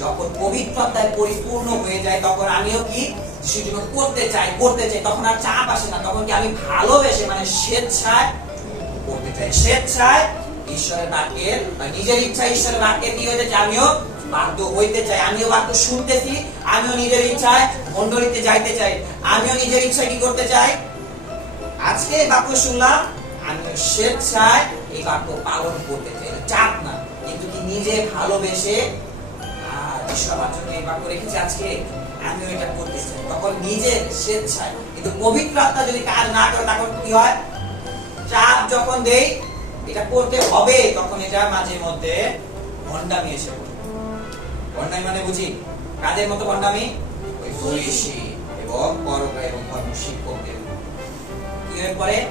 যখন পবিত্রতায় পরিপূর্ণ হয়ে যায়, তখন আমিও কি যিশুর করতে চাই করতে চাই, তখন আর চাপ আসে না। তখন কি আমি ভালোবেসে মানে স্বেচ্ছায় করতে চাই। স্বেচ্ছায় ঈশ্বরের বাক্যের বা নিজের ইচ্ছা ঈশ্বরের বাক্যে কি চাই? আমিও বাধ্য হইতে চাই। আমিও বাক্য শুনতেছি, আমিও নিজের ইচ্ছায় মন্ডলীতে যাইতে চাই। আমিও নিজের ইচ্ছায় কি করতে চাই? আজকে এই বাক্য শুনলাম আমি স্বেচ্ছায় এই বাক্য পালন করতে চাই। চাপ না, কিন্তু কি নিজে ভালোবেসে ঈশ্বর মানে এবং কি হয়ে? পড়ে।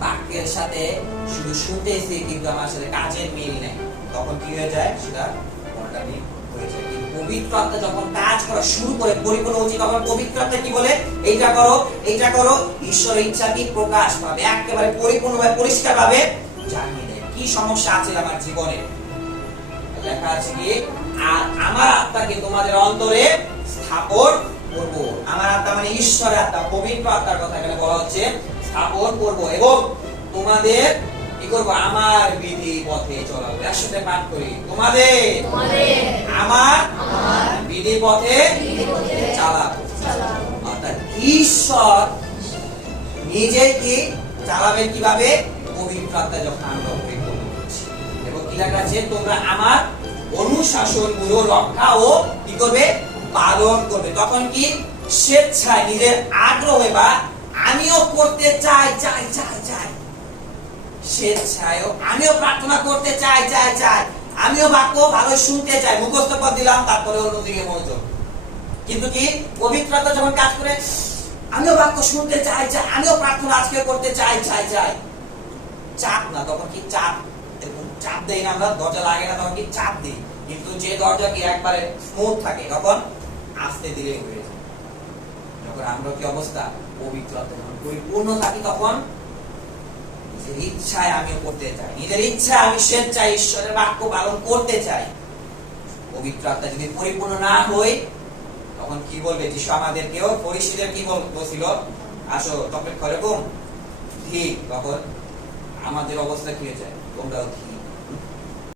বাক্যের সাথে শুধু শুনতেছি কিন্তু আমার সাথে কাজের মিল নেই, তখন কি হয়ে যায়? সেটা ভণ্ডামি হয়ে যখন কাজ করা শুরু করে, পরিপূর্ণ উচিত তখন পবিত্র কি বলে? এইটা করো এইটা করো। ঈশ্বর ইচ্ছা প্রকাশ পাবে, একেবারে পরিপূর্ণভাবে পরিষ্কার ভাবে জানিয়ে দেয়। কি সমস্যা আছে আমার জীবনে? লেখা আছে কি? আর আমার আত্মাকে তোমাদের অন্তরে স্থাপন করব। আমার আত্মা মানে ঈশ্বরের আত্মা, পবিত্র আত্মার কথা এখানে বলা হচ্ছে স্থাপন করব। এবং তোমাদের কি করব? আমার বিধি পথে চলাবো একসাথে পাঠ করি। তোমাদের? আমার? বিধি পথে চালাবো। অর্থাৎ ঈশ্বর নিজে কি চালাবেন কীভাবে? পবিত্র যখন আমরা করছি। এবং কি লেখা আছে? তোমরা আমার অনুশাসনগুলো রক্ষা ও কি করবে? পালন করবে। তখন কি? স্বেচ্ছায় নিজের আগ্রহে বা আমিও করতে চাই চাই চাই চাই। স্বেচ্ছায় আমিও প্রার্থনা করতে চাই চাই চাই। আমিও বাক্য ভালো শুনতে চাই, মুখস্থ পদ দিলাম, তারপরে অন্যদিকে মনোযোগ। কিন্তু কি, পবিত্রতা যখন কাজ করে, আমিও বাক্য শুনতে চাই চাই, আমিও প্রার্থনা আজকে করতে চাই চাই চাই। চাপ না, তখন কি চাপ? চাপ দেই না আমরা, দরজা লাগে না, তখন কি চাপ দিই? কিন্তু যে দরজা কি একবারে স্মুথ থাকে, তখন আস্তে দিলেই হয়ে যায়। যখন আমরা কি অবস্থা? পবিত্রতা যখন পরিপূর্ণ থাকি, তখন ইচ্ছায় আমি করতে চাই। নিজের ইচ্ছা আমি স্বেচ্ছায় ঈশ্বরের বাক্য পালন করতে চাই। পবিত্র আত্মা যদি পরিপূর্ণ না হই তখন কি বলবে? যিশু আমাদেরকেও পরিশীলের কি বলছিল? আসো তখন এরকম ঠিক তখন আমাদের অবস্থা কি হয়ে যায়? তোমরাও ঠিক